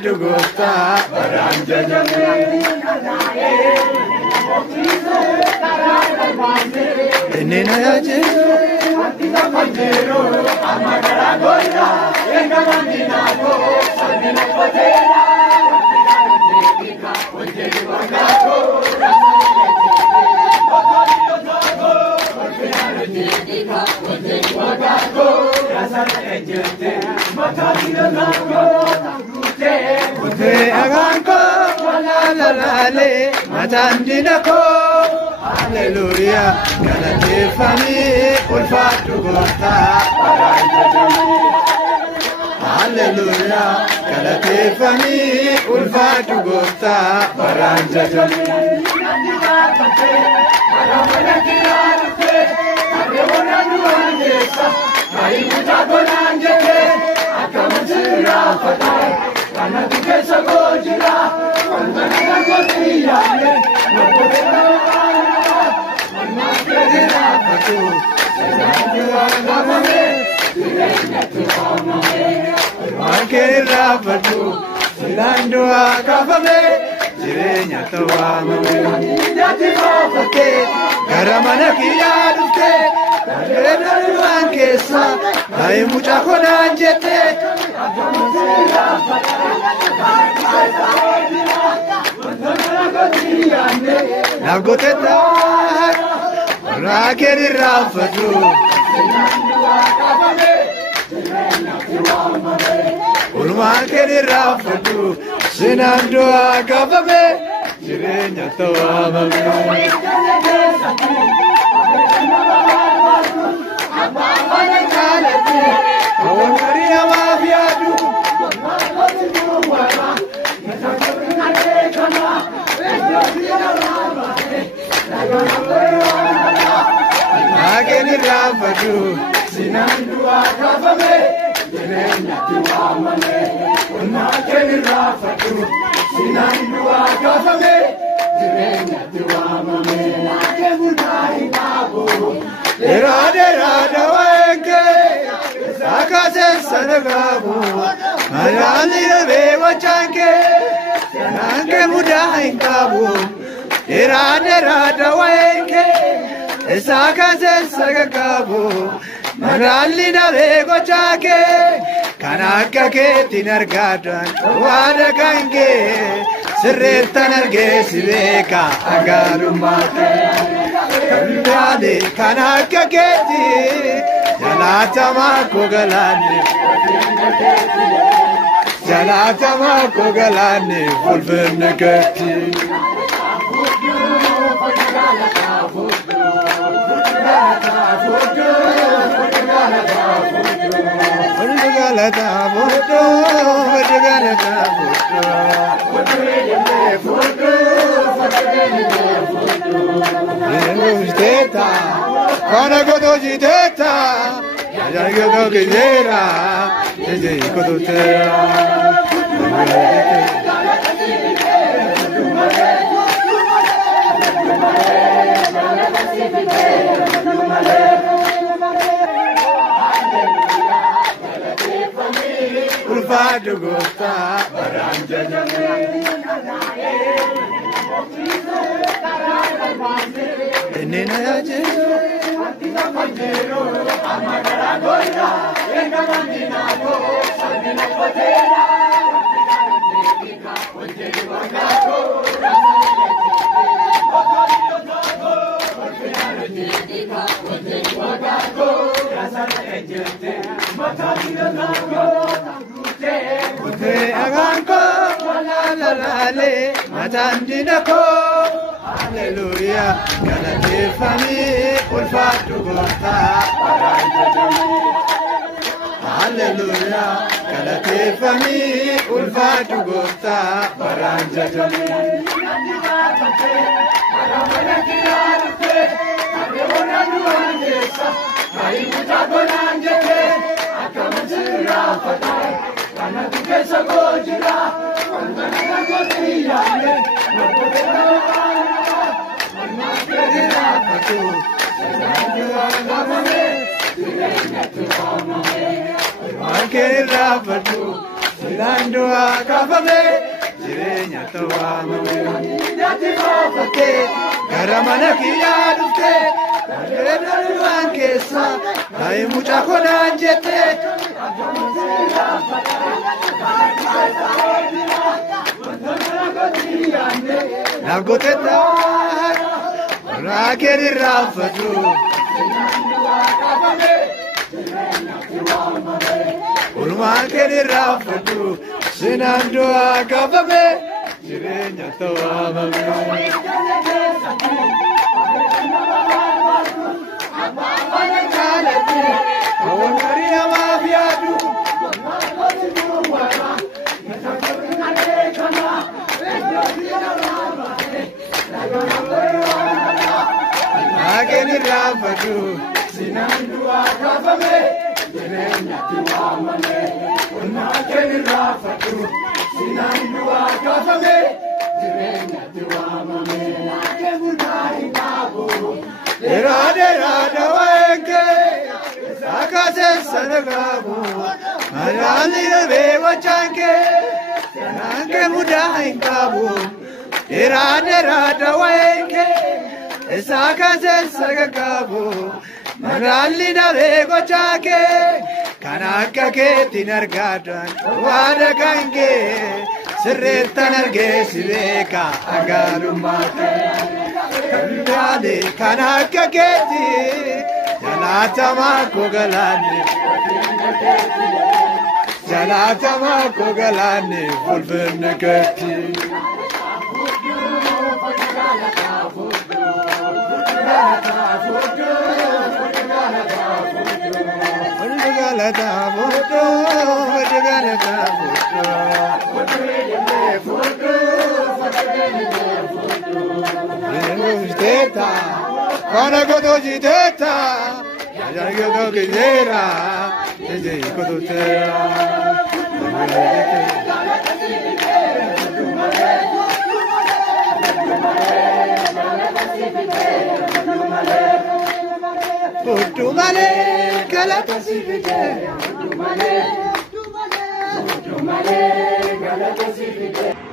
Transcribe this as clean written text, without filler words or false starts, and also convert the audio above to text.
ulfaatu gooftaa baraan jajame. Inni na yaachisu wantiisa fanjeero amma garaa goota eega mandinaako sarbina qoteera wantiisa waggaako Hallelujah, galateeffami ulfaatu gooftaa baraan jajame. Hallelujah, galateeffami ulfaatu gooftaa baraan jajame. Silandua kafame, jirenya tawamame. Jati kafate, garamana kiyadute. Karena luan kesa, hai mucha konanjete. Nagoteta, rakeri rafatu. Ulma keri rafatu, sinandua kafame, jirenya tawamame. Ageni rafatu, sinandua kafame, jirenya tawamame. Ageni rafatu, sinandua kafame, jirenya tawamame. Ageni babu, rada wenke, sakase sanagabu, marali rewa chanke, sanange muda ingabu. Rada wenke, sakase sanagabu, marali rewa chanke, kanaka ke tinargadan, wada kange, sirretan arge siveka agarumake. Dale kanaka keti jalatama kogalani fulfilne keti Teta, kana kodo jiteta, ya kodo kizera, je kodo tera. Ulfaatu gooftaa baraan jajame. Inni na yaachisu wantiisa fanjeero amma garaa goota eega mandinaako sarbina qoteera wantiisa waggaako Hallelujah, galateeffami ulfaatu gooftaa baraan jajame. Hallelujah, galateeffami ulfaatu gooftaa baraan jajame. Ageni rafatu, Sinandua kafame jireenya tawamame Nati baafate garamana kiyyaa dhufte Kareena dhugaan keessa Kaayi mucaa konaan jette Naaf gote taa Raakeen irraanfatu Ulmaan keen irraanfatu Sinandua kafame jireenya tawamame Ageni rafatu Sinandua kafame jireenya tawamame Ageni rafatu Sinandua kafame jireenya tawamame Ageni rafatu Dera waenge Sakase sanagabu Marali bewa chanke Nanke muda inkabu Dera waenge Sakase sanagabu Marali bewa chanke Kanaka ke tinargadan Wada kange Sirretan arge sibeka agarumate Kandade kanaka keti Jalatama kogalane Jalatama kogalane Fulfirne keti Galata foto, galata Teta, Kana godo jiteta, Yago godo gizera, Tete godo tera. Putumale, Galata Sivite, Putumale, Galata Sivite.